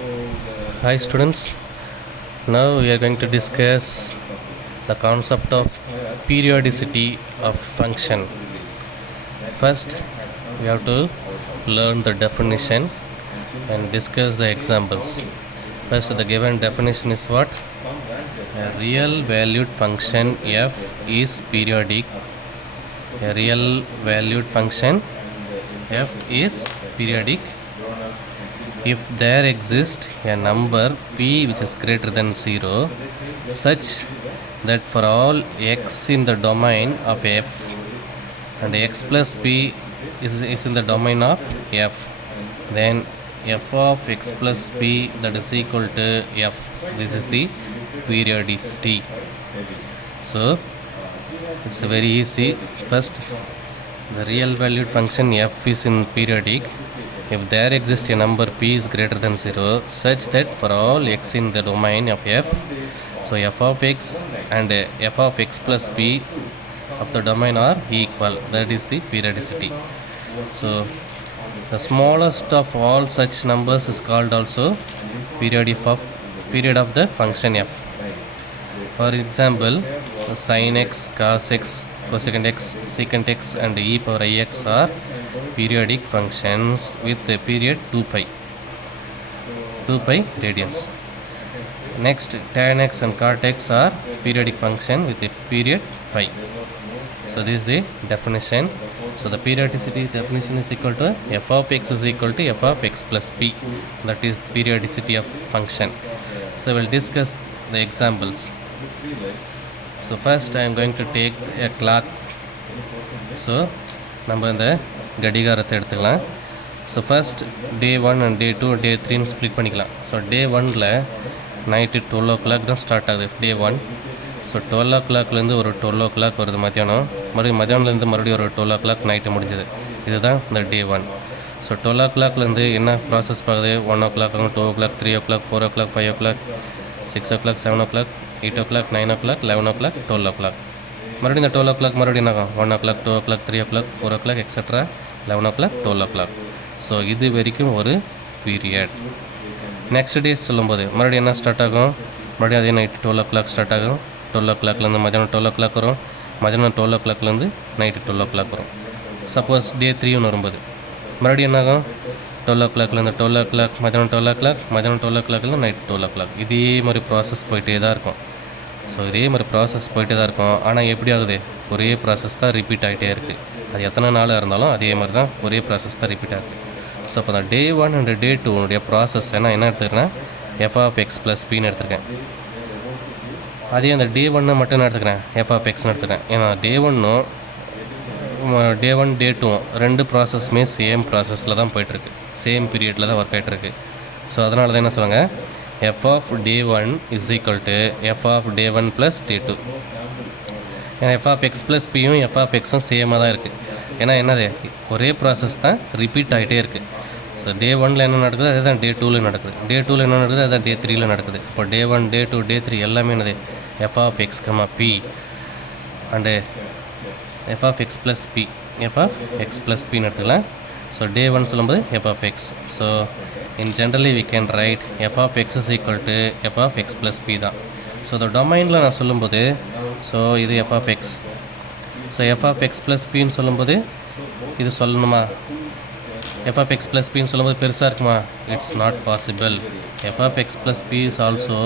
Hi students, now we are going to discuss the concept of periodicity of function. First, we have to learn the definition and discuss the examples. First, the given definition is what? A real valued function f is periodic. A real valued function f is periodic if there exists a number p which is greater than 0 such that for all x in the domain of f and x plus p is in the domain of f, then f of x plus p that is equal to f. This is the periodicity. So it's very easy. First, the real valued function f is in periodic if there exists a number p is greater than 0 such that for all x in the domain of f, so f of x and f of x plus p of the domain are equal. That is the periodicity. So the smallest of all such numbers is called also period of the function f. For example, sin x, cos x, cosecant x, secant x and e power ix are periodic functions with a period 2 pi radians. Next, tan x and cot x are periodic function with a period pi. So this is the definition. So the periodicity definition is equal to f of x is equal to f of x plus p. That is periodicity of function. So we'll discuss the examples. So first I am going to take a clock. So நம்ம இந்த கடிகாரத்தை எடுத்துக்கலாம். So first day 1 and day 2 day 3ன்னு split பண்ணிக்கலாம். So day 1ல் night 12 o'clock தான் start ஆகுது டே 1. So 12 o'clockலேருந்து ஒரு 12 o'clock வருது மத்தியானம், மத்தியானத்துலேருந்து மறுபடியும் ஒரு 12 o'clock நைட்டு முடிஞ்சது. இதுதான் இந்த டே 1. ஸோ 12 o'clockலேருந்து என்ன ப்ராசஸ் பார்க்குது? 1 o'clock, 2 o'clock, 3 o'clock, 4 o'clock, 5 o'clock, 6 o'clock, 7 o'clock, 8 o'clock, 9 o'clock, 11 o'clock, 12 o'clock. மறுபடியும் இந்த 12 o'clock மறுபடியும் என்ன ஆகும்? 1 o'clock, 2 o'clock, 3 o'clock, 4 o'clock, extra 11 o'clock, 12 o'clock. So இது வரைக்கும் ஒரு பீரியட். நெக்ஸ்ட் டே சொல்லும்போது மறுபடியும் என்ன ஸ்டார்ட் ஆகும்? மறுபடியும் அதே நைட்டு 12 o'clock ஸ்டார்ட் ஆகும். 12 o'clockலேருந்து மதியானம் 12 o'clock வரும். மதியானம் 12 o'clockலேருந்து நைட்டு 12 o'clock வரும். சப்போஸ் டே 3 வரும்போது மறுபடியும் என்ன ஆகும்? 12 o'clockலேருந்து 12 o'clock, மதியானம் 12 o'clock, மதியானம் 12 o'clockலேருந்து நைட்டு 12 o'clock. இதே மாதிரி ப்ராசஸ் போயிட்டே தான் இருக்கும். ஸோ இதே மாதிரி ப்ராசஸ் போயிட்டே தான் இருக்கும். ஆனால் எப்படி ஆகுது? ஒரே ப்ராசஸ் தான் ரிப்பீட் ஆகிட்டே இருக்குது. அது எத்தனை நாளாக இருந்தாலும் அதே மாதிரி தான் ஒரே ப்ராசஸ் தான் ரிப்பீட் ஆகுது. ஸோ அப்போ தான் டே 1 அண்ட் டே 2 ப்ராசஸ் என்ன எடுத்துக்கிறேன்னா எஃப் ஆஃப் எக்ஸ் ப்ளஸ் பின்னு எடுத்துருக்கேன். அதே அந்த டே 1 மட்டும் என்ன எடுத்துக்கிறேன்? எஃப் ஆஃப் எக்ஸ்னு எடுத்துக்கிறேன். ஏன்னா டே 1 டே 2 ரெண்டு ப்ராசஸுமே சேம் ப்ராசஸில் தான் போய்ட்டுருக்கு, சேம் பீரியடில் தான் ஒர்க் ஆகிட்டுருக்கு. ஸோ அதனால தான் என்ன சொல்லுவாங்க? f of day 1 is equal to f of day 1 plus day 2. ஏன்னா f of x plus pயும் f of xம் சேமாக தான் இருக்குது. ஏன்னா என்னது? ஒரே ப்ராசஸ் தான் ரிப்பீட் ஆகிட்டே இருக்குது. ஸோ டே 1ல் என்ன நடக்குது அதே தான் டே 2ல் நடக்குது. டே 2ல் என்ன நடக்குது அதுதான் டே 3ல் நடக்குது. இப்போ டே 1, டே 2, டே 3 எல்லாமே என்னது? f of x, p and f of x plus p, f of x plus pன்னு எடுத்துக்கலாம். ஸோ டே 1 சொல்லும்போது f of x. So in generally we can write f of x is equal to f of x plus p தான். So இந்த டொமைனில் நான் சொல்லும்போது so இது f of x. So f of x plus pன்னு சொல்லும்போது இது சொல்லணுமா? f of x plus pன்னு சொல்லும்போது பெருசாக இருக்குமா? It's not possible. f of x plus p is also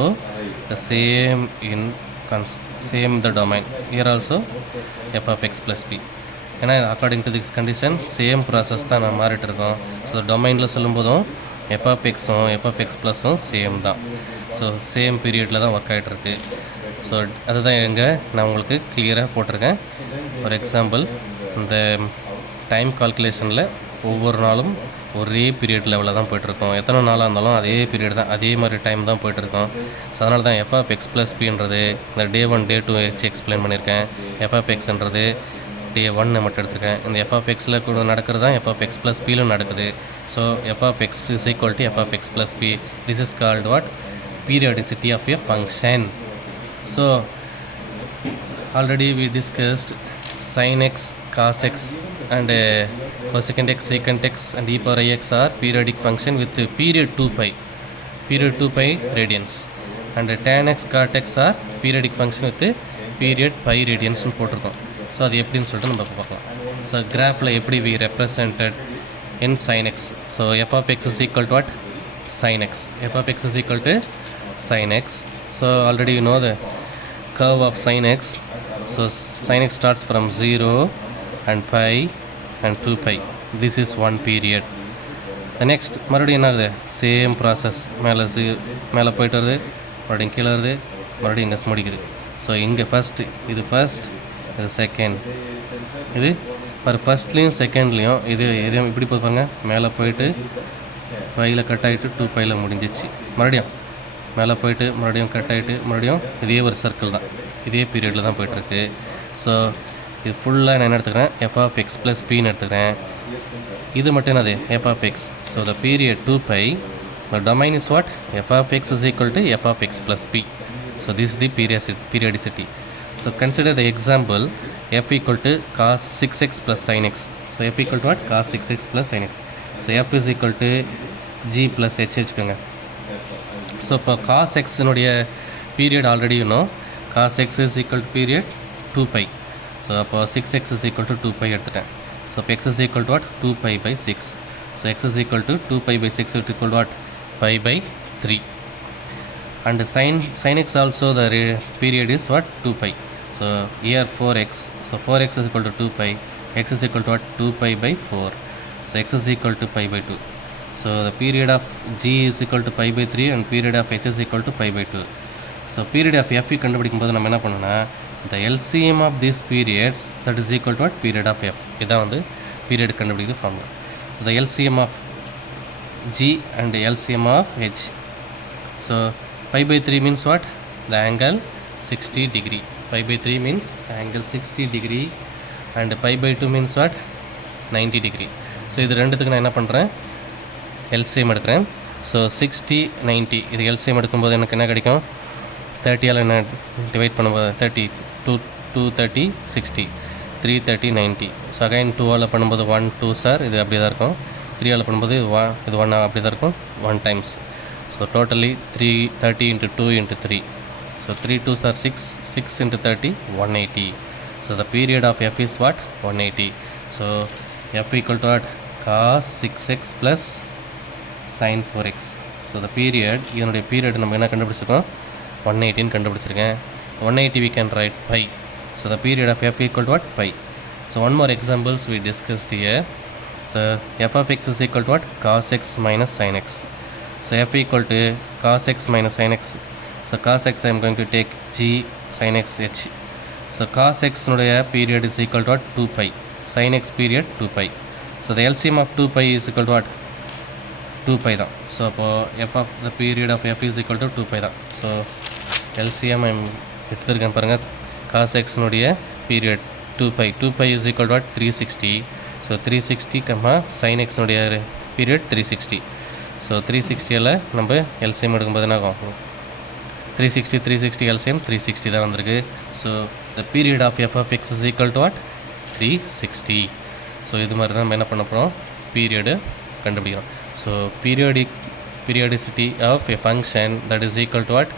the same in the domain. Here also f of x plus p. ஏன்னா according to this condition same process தான் நான் மாறிட்டு இருக்கோம். So டொமைனில் சொல்லும்போதும் எஃப் ஆஃப் எக்ஸும் F of X ப்ளஸும் same தான். ஸோ சேம் பீரியடில் தான் ஒர்க் ஆகிட்டுருக்கு. ஸோ அதுதான் எங்கே நான் உங்களுக்கு கிளியராக போட்டிருக்கேன். ஃபார் எக்ஸாம்பிள், இந்த டைம் கால்குலேஷனில் ஒவ்வொரு நாளும் ஒரே பீரியட் லெவலில் தான் போய்ட்டுருக்கோம். எத்தனை நாளாக இருந்தாலும் அதே பீரியட் தான், அதே மாதிரி டைம் தான் போய்ட்டுருக்கோம். ஸோ அதனால தான் எஃப் ஆஃப் எக்ஸ் ப்ளஸ் பின்றது இந்த டே 1 டே 2 வச்சு எக்ஸ்பிளைன் பண்ணியிருக்கேன். எஃப் ஆஃப் எக்ஸ்ன்றது டே 1 மட்டும் எடுத்துருக்கேன். இந்த எஃப் ஆஃப் எக்ஸில் கூட நடக்கிறது தான் எஃப் ஆஃப் எக்ஸ் ப்ளஸ் பிலும் நடக்குது. So f of x is equal to f of x plus p. This is called what? Periodicity of a function. So already we discussed sin x, cos x and cosecant x, secant x and e power ix are periodic function with period 2 pi. period 2 pi radians, and tan x cot x are periodic function with period pi radians னு போட்டிருக்கோம். So அது எப்படின்னு சொல்லிட்டு நம்ம பார்க்கலாம். So கிராஃபில் எப்படி we represented in sin x. So f of x is equal to what? Sin x. f of x is equal to sin x. So already you know the curve of sin x. So sin x starts from 0 and pi and 2 pi. This is one period. The next மறுபடியும் என்ன ஆகுது, same process, மேலே போய்ட்டு வருது, மறுபடியும் கீழே வருது, மறுபடியும் இங்கே முடிக்குது. ஸோ இங்கே ஃபஸ்ட்டு, இது ஃபஸ்ட், இது செகண்ட், இது பர் ஃபஸ்ட்லேயும் செகண்ட்லேயும் இது எதையும் இப்படி பார்ப்பாங்க, மேலே போயிட்டு பையில் கட் ஆகிட்டு 2 பையில் முடிஞ்சிச்சு, மறுபடியும் மேலே போயிட்டு மறுபடியும் கட் ஆகிட்டு மறுபடியும் இதே ஒரு சர்க்கிள் தான், இதே பீரியடில் தான் போய்ட்டுருக்கு. ஸோ இது ஃபுல்லாக நான் என்ன எடுத்துக்கிறேன், எஃப் ஆஃப் எக்ஸ் ப்ளஸ் பின்னு எடுத்துக்கிறேன். இது மட்டும் என்னது, f of x. So the period 2 பை, the domain is what, f of x is equal to f of x plus p. So this is the periodicity. So consider the example, f equal to cos 6x plus sin x. So f equal to what, cos 6x plus sin x. So f is equal to g plus h வச்சுக்கோங்க. So இப்போ cos x னுடைய period already இன்னும் cos x is equal to period 2 pi. So அப்போ 6x is equal to 2 pi எடுத்துட்டேன். So இப்போ x is equal to what, 2 pi by 6. So x is equal to 2 pi by 6 is equal to what, pi by 3. And sin x also the period is what, 2 pi. So here 4x. So 4x is equal to 2 pi. X is equal to what, 2 pi by 4. So x is equal to pi by 2. So the period of g is equal to pi by 3 and period of h is equal to pi by 2. So period of f கண்டுபிடிக்கும் போது நம்ம என்ன பண்ணோம்னா, the LCM of these periods that is equal to what, period of f. இதான் வந்து period கண்டுபிடிக்கிற formula. So the LCM of g and the LCM of h. So pi by 3 means what, the angle 60 degree. Pi by 3 means angle 60 degree and pi by 2 means what, 90 degree. So இது ரெண்டுத்துக்கு நான் என்ன பண்ணுறேன், LCM எடுக்கிறேன். So 60 90 இது LCM எடுக்கும்போது எனக்கு என்ன கிடைக்கும், 30ஆல் என்ன டிவைட் பண்ணும்போது 30, 230 60, 330 90. ஸோ அகைன் 2ஆல் பண்ணும்போது 1 2 சார் இது அப்படி தான் இருக்கும், 3ஆல் பண்ணும்போது இது 1 அப்படி தான் இருக்கும், 1 times. So totally 330 into 2 into 3. So 3 2s are 6, 6 into 30 180. So the period of f is what, 180. So f equal to what, cos 6x plus sin 4x. So the period, இதனுடைய பீரியட் நம்ம என்ன கண்டுபிடிச்சிருக்கோம், 180 கண்டுபிடிச்சிருக்கேன். 180 we can write pi. So the period of f equal to what, pi. So one more examples we discussed here. So f of x is equal to what, cos x minus sin x. So f equal to cos x minus sin x. So cos x I am going to take g, sin x h. So cos x nuடைய period is equal to what, 2 pi. Sin x period 2 pi. So the LCM of 2 pi is equal to what, 2 pi தான். So அப்போது f of the period of f is equal to 2 pi தான். So LCM I am எடுத்துருக்கேன் பாருங்கள், cos x னுடைய period 2 pi. 2 pi is equal to what, 360. So 360 sin x னுடைய period 360. So 360ல் நம்ம LCM எடுக்கும்போது என்ன ஆகும், 360 LCM 360 தான் வந்திருக்கு. So the period of f of x is equal to what, 360. So இது மாதிரி தான் நம்ம என்ன பண்ண போகிறோம், பீரியடு கண்டுபிடிக்கிறோம். So periodicity of a function that is equal to what,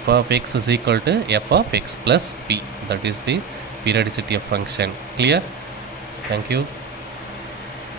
f of x is equal to f of x plus p. That is the periodicity of function. Clear? Thank you.